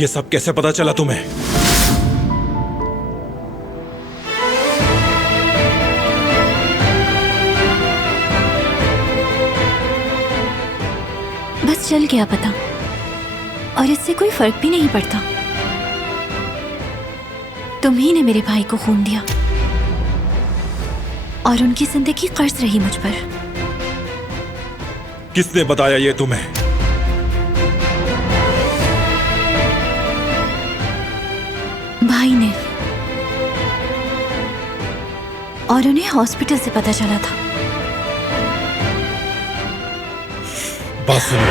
ये सब कैसे पता चला तुम्हें? बस चल गया पता, और इससे कोई फर्क भी नहीं पड़ता। तुम ही ने मेरे भाई को खून दिया और उनकी जिंदगी कर्ज रही मुझ पर। किसने बताया ये तुम्हें? भाई ने, और उन्हें हॉस्पिटल से पता चला था। बात सुनो,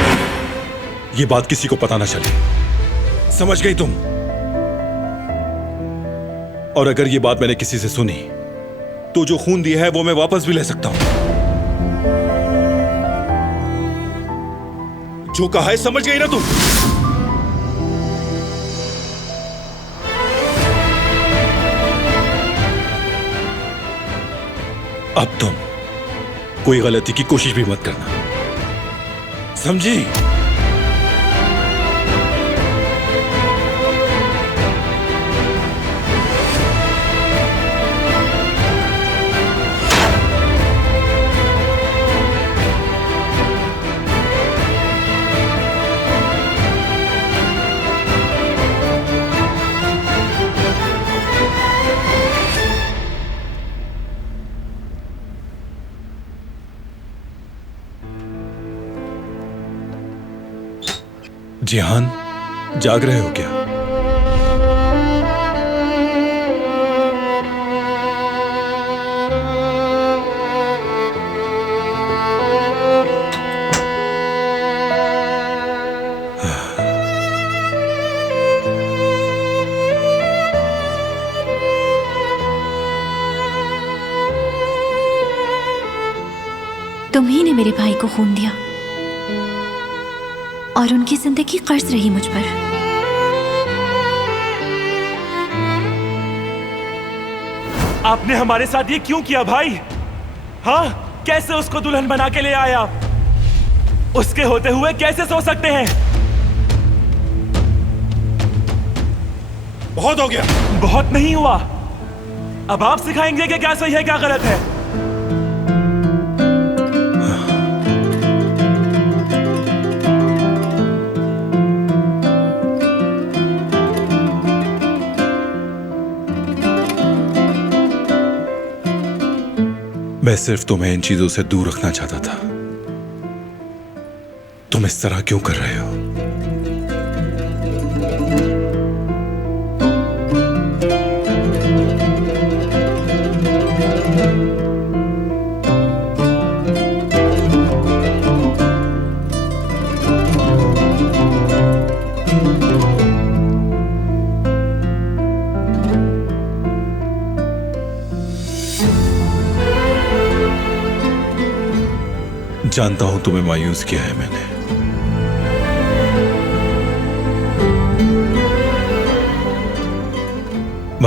ये बात किसी को पता ना चले, समझ गई तुम? और अगर ये बात मैंने किसी से सुनी तो जो खून दिया है वो मैं वापस भी ले सकता हूं। जो कहा है समझ गई ना तुम? अब तुम कोई गलती की कोशिश भी मत करना, समझी? जिहान, जाग रहे हो क्या? तुम ही ने मेरे भाई को खून दिया और उनकी जिंदगी कर्ज रही मुझ पर। आपने हमारे साथ ये क्यों किया भाई? हाँ, कैसे उसको दुल्हन बना के ले आया? उसके होते हुए कैसे सो सकते हैं? बहुत हो गया। बहुत नहीं हुआ। अब आप सिखाएंगे कि क्या सही है क्या गलत है। मैं सिर्फ तुम्हें इन चीजों से दूर रखना चाहता था। तुम इस तरह क्यों कर रहे हो? जानता हूं तुम्हें मायूस किया है मैंने,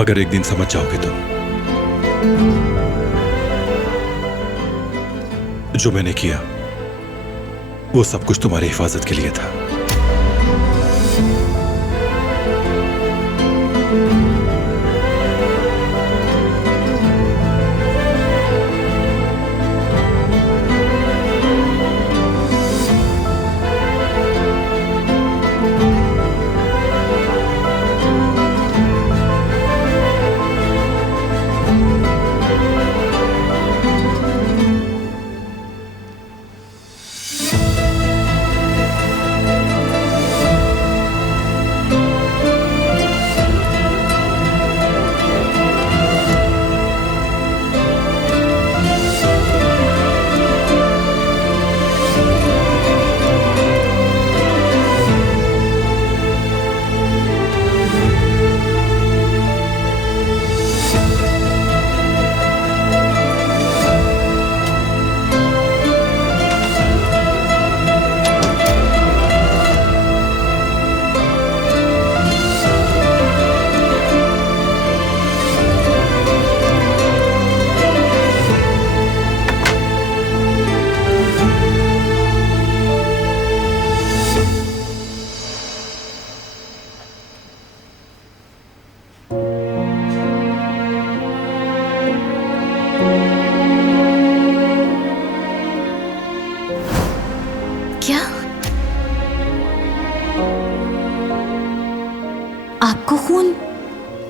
मगर एक दिन समझ जाओगे तुम। जो मैंने किया वो सब कुछ तुम्हारी हिफाजत के लिए था। को खून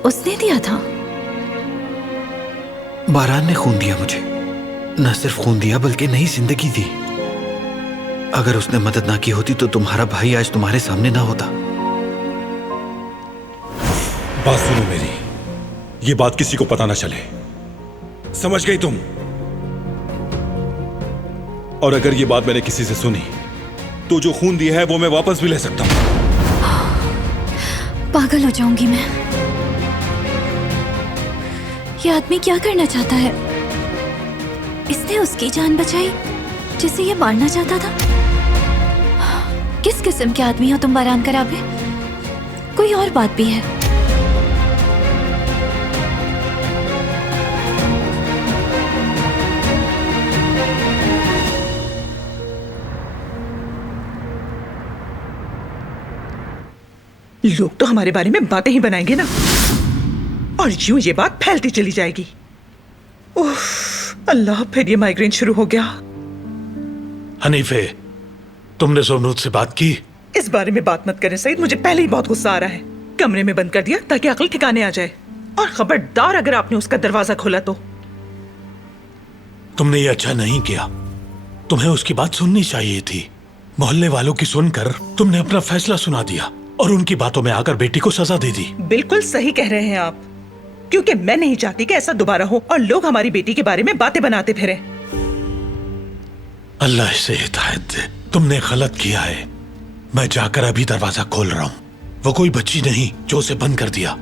उसने दिया था? बारान ने खून दिया मुझे। न सिर्फ खून दिया बल्कि नई जिंदगी दी। अगर उसने मदद ना की होती तो तुम्हारा भाई आज तुम्हारे सामने ना होता। बात सुनो मेरी, ये बात किसी को पता ना चले, समझ गई तुम? और अगर ये बात मैंने किसी से सुनी तो जो खून दिया है वो मैं वापस भी ले सकता हूं। पागल हो जाऊंगी मैं। ये आदमी क्या करना चाहता है? इसने उसकी जान बचाई जिसे ये मारना चाहता था। किस किस्म के आदमी हो तुम बारान कराबे? कोई और बात भी है? लोग तो हमारे बारे में बातें ही बनाएंगे ना, और यूं ये बात फैलती चली जाएगी। उफ, अल्लाह, फिर ये माइग्रेन शुरू हो गया। हनीफे, तुमने सोनूद से बात की? इस बारे में बात मत करें सईद, मुझे पहले ही बहुत गुस्सा आ रहा है। कमरे में बंद कर दिया ताकि अक्ल ठिकाने आ जाए। और खबरदार अगर आपने उसका दरवाजा खोला तो। तुमने ये अच्छा नहीं किया। तुम्हें उसकी बात सुननी चाहिए थी। मोहल्ले वालों की सुनकर तुमने अपना फैसला सुना दिया और उनकी बातों में आकर बेटी को सजा दे दी। बिल्कुल सही कह रहे हैं आप, क्योंकि मैं नहीं चाहती कि ऐसा दोबारा हो और लोग हमारी बेटी के बारे में बातें बनाते फिरें। अल्लाह इसे हिदायत दे। तुमने गलत किया है। मैं जाकर अभी दरवाजा खोल रहा हूँ। वो कोई बच्ची नहीं जो उसे बंद कर दिया।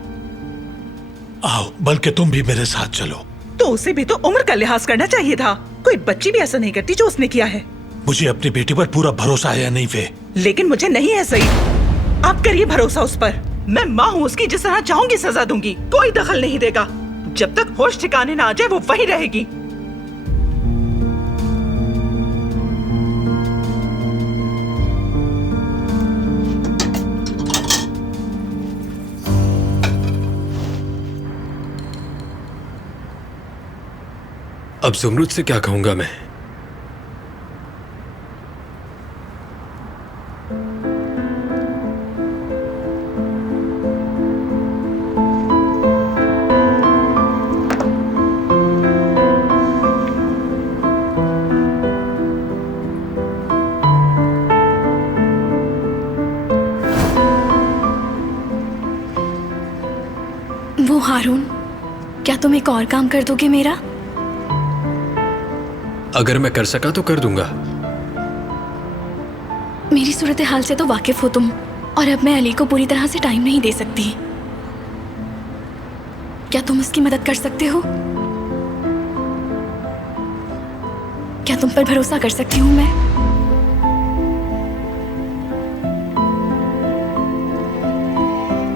आओ, बल्कि तुम भी मेरे साथ चलो। तो उसे भी तो उम्र का लिहाज करना चाहिए था। कोई बच्ची भी ऐसा नहीं करती जो उसने किया है। मुझे अपनी बेटी पर पूरा भरोसा है नहीं वे। लेकिन मुझे नहीं है सईद। आप करिए भरोसा उस पर। मैं माँ हूँ उसकी, जिस तरह चाहूंगी सजा दूंगी। कोई दखल नहीं देगा। जब तक होश ठिकाने ना आ जाए वो वहीं रहेगी। अब ज़ुमरुद से क्या कहूंगा मैं? वो हारून, क्या तुम एक और काम कर दोगे मेरा? अगर मैं कर सका तो कर दूंगा। मेरी सूरत हाल से तो वाकिफ हो तुम, और अब मैं अली को पूरी तरह से टाइम नहीं दे सकती। क्या तुम उसकी मदद कर सकते हो? क्या तुम पर भरोसा कर सकती हूँ मैं?